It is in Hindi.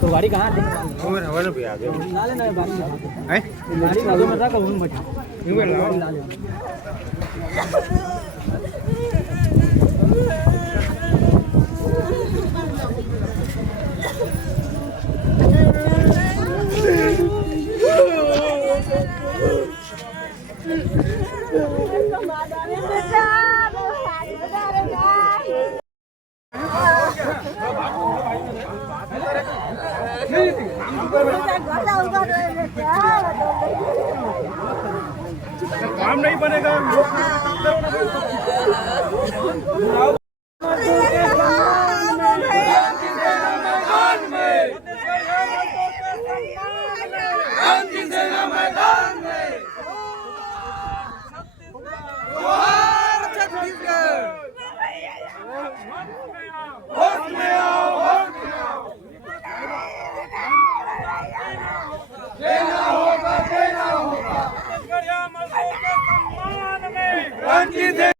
तो गाड़ी कहाँ है? और हवा भी आ गए ना लेना गाड़ी हैं गाड़ी बाजू में रखा हूँ मत यूं लाओ ला ले काम नहीं बनेगा